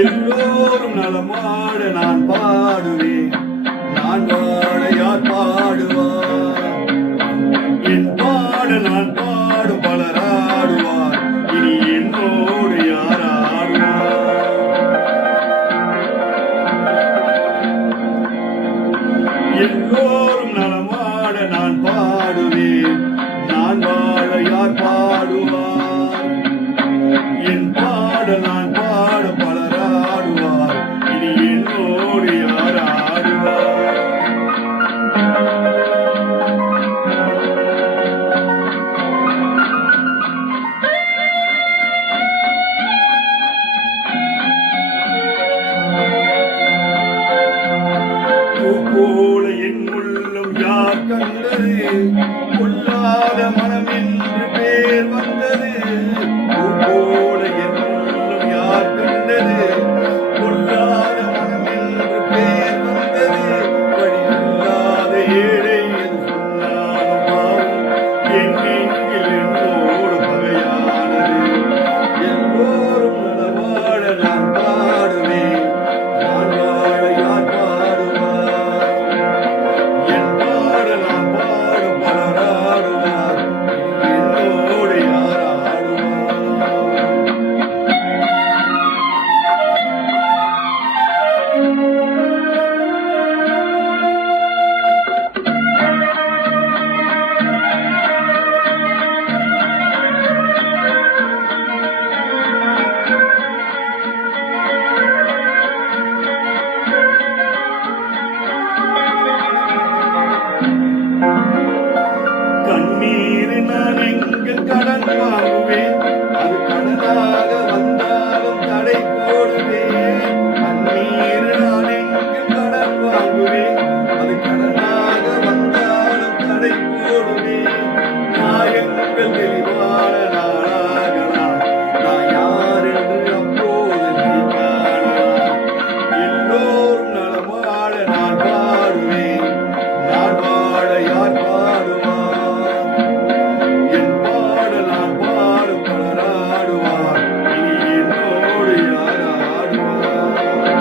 எல்லோரும் நலமாட நான் பாடுவேன், நான் பாட யார் பாடுவார்? என் பாட நான் பாடும் பலராடுவார், இனி என்னோடு யார் ஆடுவார்? எல்லோரும் நலமாட நான் பாடுவேன், நான் பாட யார் பாடுவார்? என் பாட நான் பாட பலராடுவார், இனி என்னோடு யார் ஆடுவார்? போல என் உள்ளம் யார் கண்டது, கொல்லாத மனம் என்று பேர் வந்தது. போல என் உள்ளம் யார் கண்டது, கொல்லாத மனம் என்று பேர் வந்தது. வழியில்லாத ஏழை எது சொன்னாலும் பாவம், என் நெஞ்சில் என்னோடு பகையானது. எல்லோரும் நலவாழ நான் பாடுவேன், நான் வாழ யார் பாடுவார்? என் பாட நான் பாடும் பலராடுவார், என்னோடு யார் ஆடுவார்? கண்ணீர் நான் எங்கு கடன் வாங்குவேன், அது கடனாக வந்தாலும் தடை போடுவேன். கண்ணீர் நான் எங்கு கடன் வாங்குவேன், அது கடனாக வந்தாலும் தடை போடுவேன். நியாயங்கள் தெளிவான நாளாகலாம், நான் யார் என்று அப்போது நீ காணலாம். எல்லோரும் நலமாட நான் பாடுவேன், நான் வாழ யார் பாடுவார்? என் பாட நான் பாடும் பலராடுவார், இனி என்னோடு யார் ஆடுவார்?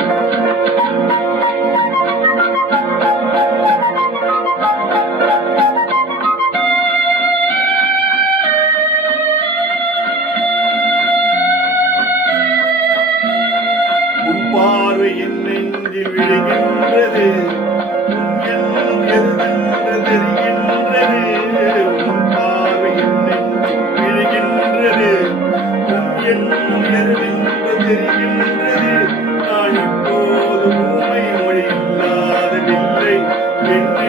உன் பார்வை என் நெஞ்சில் விழுகின்றது, உன் எண்ணம் எதுவென்று தெரிகின்றது. உன் பார்வை என் நெஞ்சில் விழுகின்றது, உன் எண்ணம் எதுவென்று தெரிகின்றது. நான் இப்போது ஊமை மொழி இல்லாததில்லை, என்னை